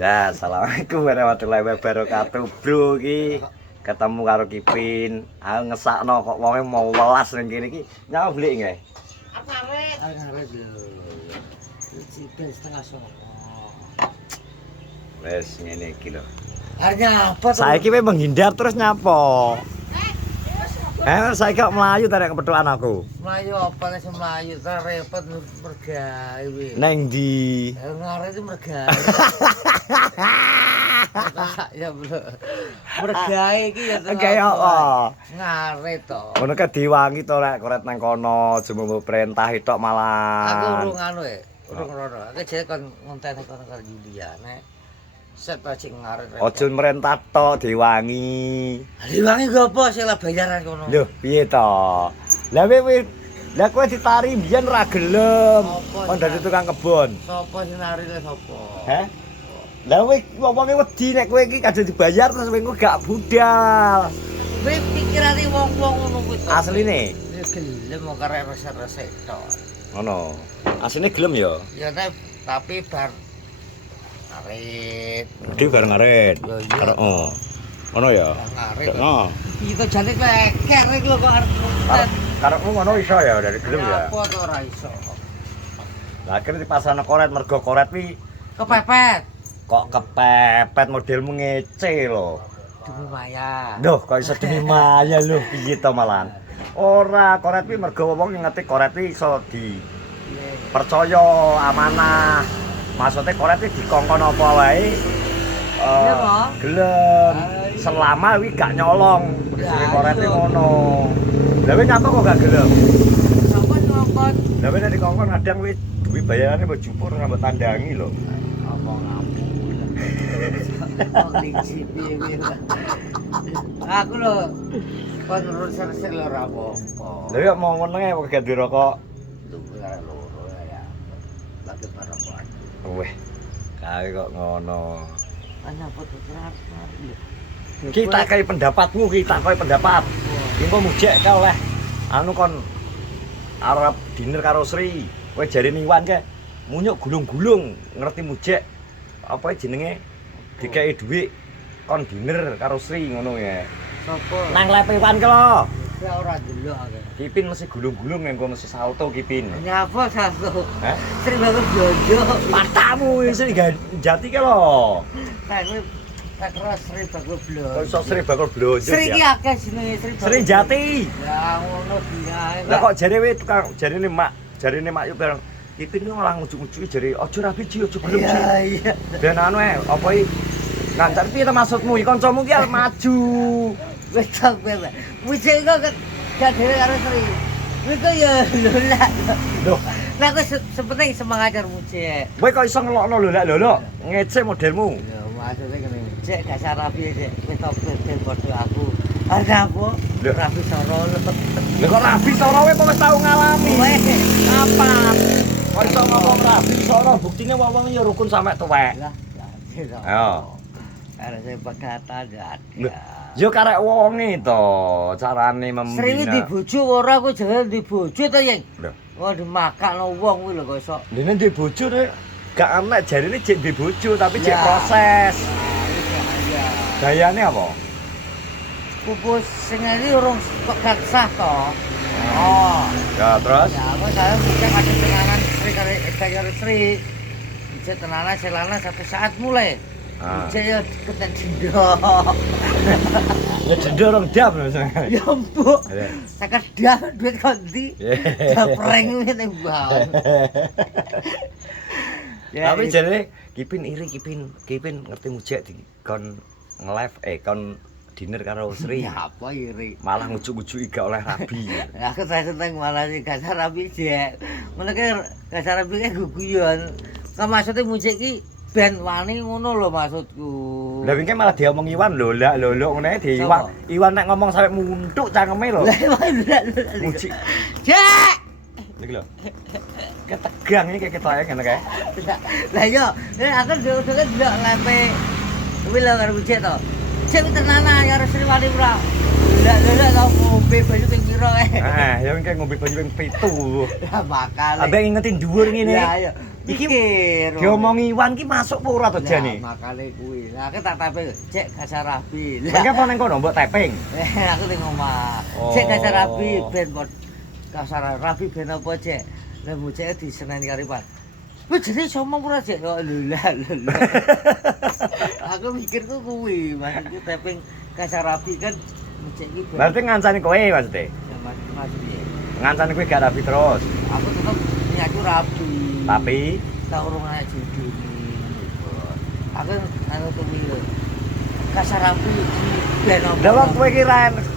Ya, assalamualaikum warahmatullahi wabarakatuh, bro. Iki ketemu karo Kipin. Aku ngesakno kok wonge mau welas ning kene iki. Nyawa beli nggih. Apa arek? Arek lho. Cipen setengah songo. Wes ngene iki lho. Harga apa tuh? Saiki kowe menghindar terus nyapa? Saiki kok melayu ta nek kepethokan aku. Melayu apa nek melayu ta repot mergawe we. Neng ndi? Ngarep itu mergawe. Ya bro. Mergawe iki ya to. Gawe apa? Ngarep to. Ngono ke diwangi to rek koret nang kono, jumbo perintah tok malah. Aku urung anu e, urung rono. Aku jek kon ngonten kono karo Yulia nek set ta sing ngarep. Ojo merintah tok diwangi. Diwangi go apa sing lah bayaran kono. Lho, piye to? Lah kowe ditari mbiyen ora gelem. Kon dadi tukang kebon. Sopo sing nari le sopo? Heh? Lah kowe wonge wedi nek kowe iki kadhe dibayar terus kowe gak budal. Kowe pikirane wong-wong ngono kuwi to. Asline? Ya gelem kok karek resep-resep tok. Ngono. Asline gelem ya? Ya tapi bar arit. Gede bareng arit. Ya iya. Karo ngono ya? Arit. Heeh. Itu jane leker iki lho kok arep. Karepmu ngono iso ya dari gelem ya? Apa to ora iso? Lah akhirnya dipasang koret mergo koret wi Kepepet. kok kepepet modelmu ngece lho. Demi maya. Duh, kok iso demi maya lho piye to malahan. Ora, koret wi mergo wong ngerti koret wi iso percaya amanah. Maksudnya koret wi dikongkon apa wae. Iya, Pak. Gelem. Selama wi gak nyolong. Bersih koret wi ngono. Lah wi nyapa kok gak gelem? Sapa ngongkon? Lah wi nek dikongkon kadang wi duwe bayarane mbok jupur ora mbok tandangi lho. Apa ngampun. Kok licik piye Aku lho kon urusan lho ora apa-apa. Lah wi mau menenge kok gak dirokok. Lho loro ya. Lagi parapan. Weh. Kae kok ngono. Ana foto terakhir. Kita kaya pendapatmu, kita kaya pendapat. Engko mujek ka oleh anu kon arep dinner karo Sri. Kowe jarene Iwan ke munyuk gulung-gulung ngerti mujek apa jenenge dikei dhuwit kon dinner karo Sri ngono ya. Sopo? Nang lepe Iwan ke lho. Ya ora delok aku. Kipin mesti gulung-gulung engko mesti salto Kipin. Nyapa satu? Hah? Sri banget jojo. Matamu Sri jati ke lho. Tak keras Sri bagus Kok blon. iso Sri bakal blonjo. Sri ki akeh jenenge Sri. Sri Jati. Ya ngono biae. Lah kok jarene tukang jarene Mak yuk bareng Kipin ku malah ngujuk-ngujuki jare aja rapi ji aja gelem ji. Iya. Ben anu apa iki ngancar piye ta maksudmu iki kancamu ki arep maju. Wis tak kowe. Mujek kok gak dhewe karo Sri. Kuwi kok ya lho. Loh, Nah aku sepenting semangat karo mujek. kowe kok iso ngelokno lho ngece modelmu. Ya maksudnya kene cek gak sarapi cek wis tok bedel padha aku. Harga apa? Lho. Rapi soro lho. Lah kok rabi soro kowe kok wis tau ngalami. Kapan? Kok iso ngomong rabi soro buktine wong ya rukun sampe tuwek. Lah, Ayo. Ada saya pegatan ya. Yo karek wonge to carane Sri membina. dibojo ora aku jangan dibojo to, Yang. Lho, Oh dimakakno wong kuwi lho kok iso. dene ndek bojo nek gak enak jarine jek ndek bojo tapi jek Ya. proses. Ya. Gayane apa? Pupus sing iki urung kok gak sah to. Oh. Ya terus Ya, aku saya mungkin ada tenanan Sri karo Sri. Bisa tenanan selana satu saat mulai. Bisa ya keten dendok. ya jendorong dam lho. Ya mbok. Iya. Sakat dah duit kondi. Japreng ngene banget. Tapi jare Kipin iri Kipin ngerti mujek di kon nge-live kon dinner karo Sri. Ya apa iri. Malah ngujuk-ngujuki gak oleh rabi. Aku saya seneng malah sih gak rapi jek. Ngono ki gak rapi ki guguyon. Ka maksudnya mujek ki ben wani ngono lho maksudku. Lah wingi malah diomong Iwan lho, lak lho ngene di Iwan nek ngomong sampe muntuk cangkeme lho. Lah Mujik. Jek. Iki lho. Ketegang iki ketoke ngene kae. Lah yo, aku delok lepe. Kuwi lho karo mujek to. Cek tenanan karo Sri Wali ora. Lha tau ngombe banyu ping pira kae. Ya engke ngombe banyu ping 7. Lah makane. Ambek ngingeti dhuwur ngene. Lah ya. Iki Pikir. diomongi Iwan ki masuk apa ora to jane? Makane kuwi. Lah aku tak tape, "Cek gasa rabi." Engke apa nang kono mbok taping? Aku ning omah. Oh. Cek gasa rabi ben gasa rabi ben apa, Cek? Lah bocah diseneni karipan. Wis jenenge somong ora, Cek? Oh, lho lah. Aku mikirku kuwi, maksudku taping gasa rabi kan bocah iki ben. Berarti ngancani kowe maksudnya? Maksudnya. Ngancani kowe gak rapi terus. Aku tetep nyaku rabi. Tapi tak urung ana judi. Aku anu tuwi. Gasa rabi ben apa? Lah wong kowe ki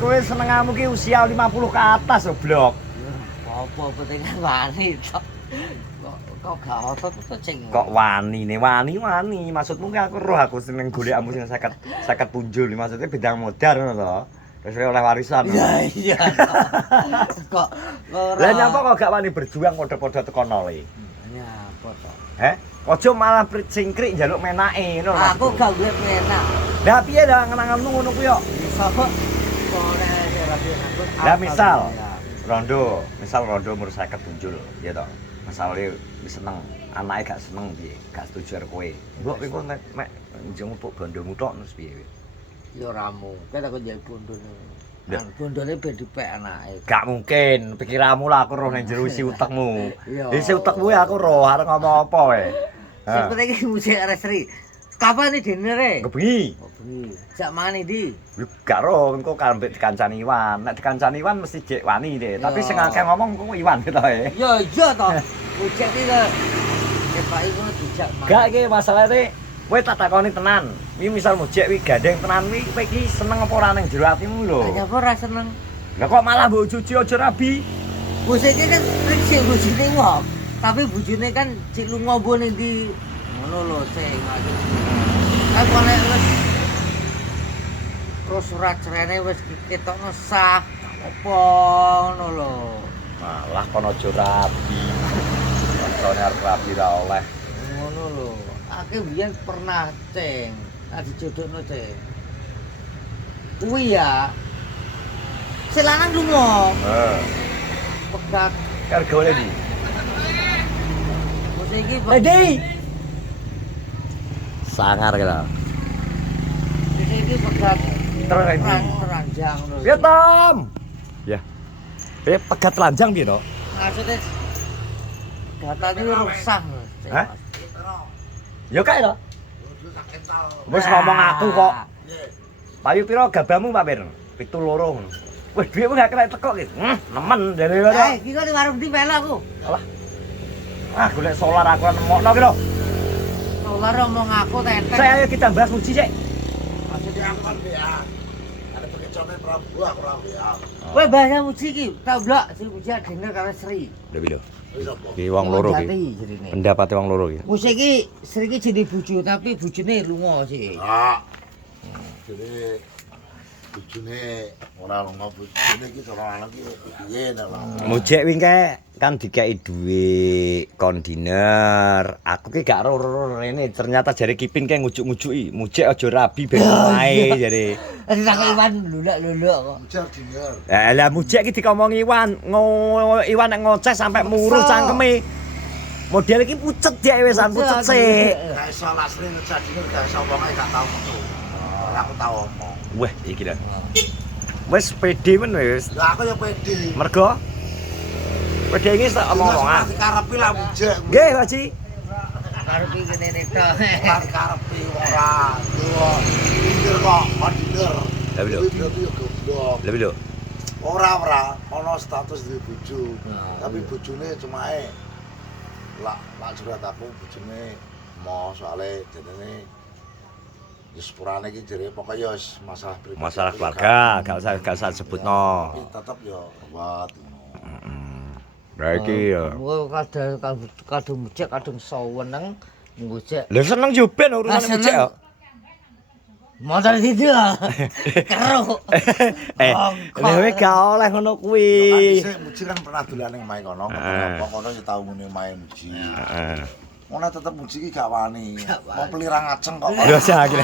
kowe senengamu ki usia 50 ke atas lho, Blok. Apa penting wani tok. Kok gak otot to ceng. Kok wani maksudmu ki aku roh aku seneng golekmu sing 50 punjul maksudnya bidang modar ngono to. Terus oleh warisan. Iya. Kok ora. Lah nyapa kok gak wani berjuang padha-padha teko nole. Nyapa to? Aja malah singkrik njaluk menake ngono lho. Aku gak duwe penak. Lah piye dah ngenanganmu ngono ku yo? Sapa? Ora rapi aku. Lah misal rondo umur 50 punjul ya toh. Masale wis seneng, anake gak seneng piye? Gak setuju karo kowe. Mbok kowe kok mek njengupuk bondomu tok terus piye? Ya ora mungkin aku njaluk bondone. Lah. Bondone ben dipek anake. Gak mungkin, pikiranmu lah aku roh ning jero isi utekmu. Iya. Isi utekmu ya aku roh arep ngomong apa wae. Sing penting iki musik resri. Kapan iki dinere? Kebengi. Oh, bengi. Jak mani di? Gak roh engko kambek dikancani Iwan. Nek dikancani Iwan mesti jek wani deh. Tapi Iya. sing akeh ngomong ku Iwan gitu ya. Ya iya to. Musik iki lho. Pak iku dijak mani. Gak iki masalahnya kowe tak takoni tenan. Iki misal mujek wi gandeng tenan wi kowe iki seneng apa ora ning jero atimu lho. Ya apa ora seneng. Lah kok malah mbok cuci aja rabi. Musik iki kan sik bojone wong. Tapi bojone kan sik lunga mbo ning ndi. Ngono lho sing aku nek wis terus surat cerene wis ketokno sah apa ngono lho. Malah kono aja rabi. Kancane arep rabi ra oleh. Ngono lho. Aku biyen pernah ceng, dijodohno ceng. Kuwi ya. Si lanang lunga. Pegat Kar gawe di. musik iki. Edi. Sangar kira. Musik iki pegat Terus Edi. ranjang lho. Piye, Tom? Ya. Pegat telanjang piye to? Maksudnya datane rusak lho. Ceng. Hah? Ya kae to. Wis ngomong aku kok. Payu pira gabamu, Pak Pir? 7 loro ngono. Wih, dhuwitmu gak kena teko ki. Nemen dari kono. Iki kok ning warung ndi melu aku. Alah. Golek solar aku nemokno ki lho. Solar omong aku tetek. Saya ayo kita bahas muji sik. Maksudnya Aku kan BA. Ada pekecone Prabu aku ora BA. kowe bahasa muji iki, tak blok si muji denger karo Sri. Lho lho. Wis apa? Ki wong loro ki. Jati jerine. Pendapate wong loro ki. Musik iki Sri iki jenenge bojo tapi bojone lunga sih. Ah. Jadi bojone ora lunga bojone iki cara lanang iki piye to, Pak? Mujek wingke kan dikei duit kon diner. Aku ki gak ro rene ternyata jare Kipin ke ngujuk-ngujuki. Mujek aja rabi ben wae jare. Tak Iwan lulak-lulak kok. Ujar dinger. Lah mujek ki dikomongi Iwan, Iwan nek ngoceh sampe muruh cangkeme. Model iki pucet dia wesan pucet sik. Gak iso lasri ujar dinger gak iso omonge gak tau metu. Ora aku tau omong. Wah, iki lho. Wis pede men wis. Lah aku ya pede. Mergo pede iki tak omong-omongan. Dikarepi lah mujek. Nggih, Pak Ji. Karo iki kene to. Ora dikarepi ora. Yo dinger kok, dinger. Lah lho. Itu yo goblok. Lah lho. Ora ono status di bojo. Nah, Tapi iya. bojone cumae lak surat aku bojone mau soalnya jenenge wis sepurane iki jere pokoke ya wis masalah pribadi. Masalah keluarga, gak usah sebutno. Tapi tetep ya kuat. Lah iki ya. Gua kadung mujek kadung saweneng mujek. Lah seneng yo ben urusane mujek ya. Motor itu kero. Lewe gak oleh ngono kuwi. Kan Muji kan pernah dolan ning omahe kono. Heeh. Kono ya tau muni omahe Muji. Heeh. Ngono tetep Muji iki gak wani. Mau pelirang ngaceng kok. Lho sak iki.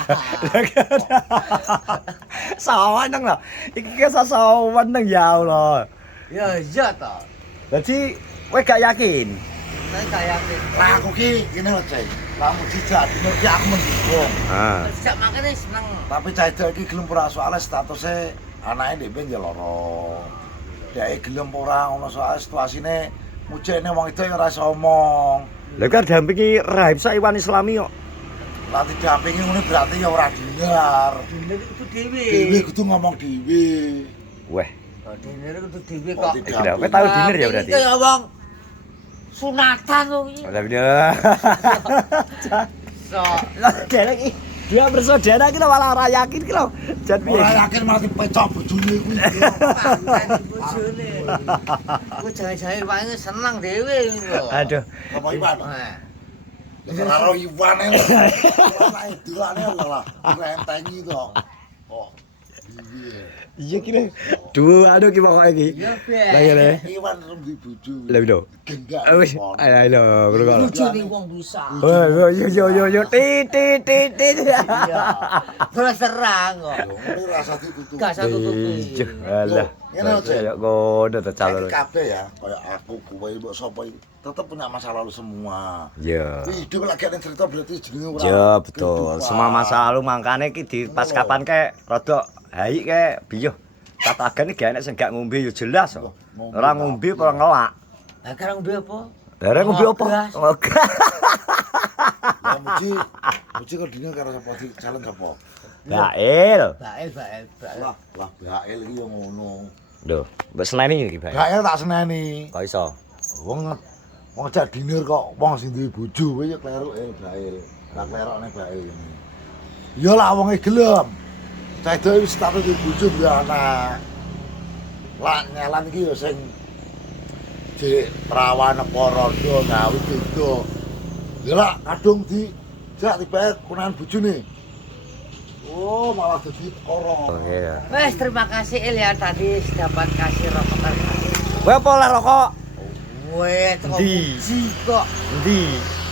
Sawan nang lho. Iki kisah sawan nang ya Allah. Ya iya to. Dadi kowe gak yakin? Saya gak yakin. Lah aku ki ngene lho, Cek. Lah mujizat dino ki aku mendukung. Ah. Sejak makane seneng. Tapi cah itu iki gelem ora soalnya statusnya anake dhewe ya lara. Dhek gelem ora ngono soal situasine mujekne wong itu ora iso omong. Lha kan dampingi Rahib Saiwan Islami kok. Lah didampingi ngene berarti ya ora dinar. Diner itu dhewe. Dhewe kudu ngomong dhewe. Weh, Diner itu dhewe Kok kok. tidak? iki lho, kowe tau diner ya berarti. Iki ya wong sunatan kok iki. Lah bener. So, Lah derek iki dia bersaudara kita malah ora yakin ki lho. Jan piye? Ora yakin malah dipecok bojone kuwi. panten bojone. Ku jangan-jangan wae seneng dhewe kok. Aduh. Apa Iwan? Nah, Ya karo Iwan ae. Iwan ae dilane lah. Rentengi to. Oh. Iya ki lho. Duh, aduh ki pokoke iki. iya Lah ya le. Iwan rumbi bojo. Lah lho. Genggak. Wis, ayo lho, ngono kok. bojone wong bisa. Oh, yo tit. Iya. Terus terang kok. Ngene rasa ditutup. Gak satu tutupi. Ih, alah. Ngene aja. Ya ngono to calon. Saiki kabeh ya, kayak aku, kowe, mbok sapa iki, tetep punya masa lalu semua. Ya. Kuwi hidup lagi ada cerita berarti jenenge ora. Ya betul. kehidupan. Semua masa lalu mangkane ki di pas kapan ke rada hai ke biyo. Tatagan iki gak enek sing gak ngombe yo jelas kok. Ora ngombe ora ngelak. Lah sekarang ngombe apa? Lah ngombe apa? Ngegas. Ya muji kok dine karo sapa di calon sapa? Gael. Bael. Lah, BHL iki yo ngono. Lho, mbok seneni iki, Pak. BHL tak seneni. Kok iso? Wong cak dinir kok wong sing duwe bojo kowe ya kleru BHL. Lah klerokne BHL ini. Ya lah wonge gelem. Cah itu wis status duwe bojo duwe anak. Lah nyalan iki yo sing jek perawan apa rondo gawe beda. Ya lah kadung di jak tiba kunangan bojone. Oh, malah dadi perkara. Oke ya. Wes terima kasih Il ya tadi dapat kasih rokok tadi. Kowe apa oleh rokok? Weh, kok Endi? muji kok. Endi?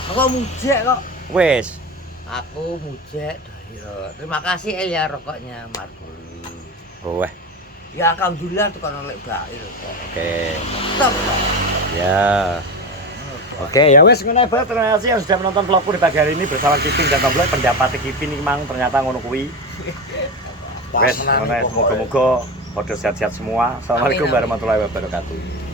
Aku mujek kok. Wes. Aku mujek Dahiro. Terima kasih Il ya rokoknya Marbuli. Oh, weh. Ya alhamdulillah tuh kan oleh Bail kok. Oke. Top kok. Ya. Oke, ya wes ngono bae. Terima kasih yang sudah menonton vlogku di pagi hari ini bersama Kipin dan Tombloy. Pendapat Kipin iki mang ternyata ngono kuwi. Wes, ngono moga-moga padha sehat-sehat semua. Assalamualaikum Amin, amin. warahmatullahi wabarakatuh.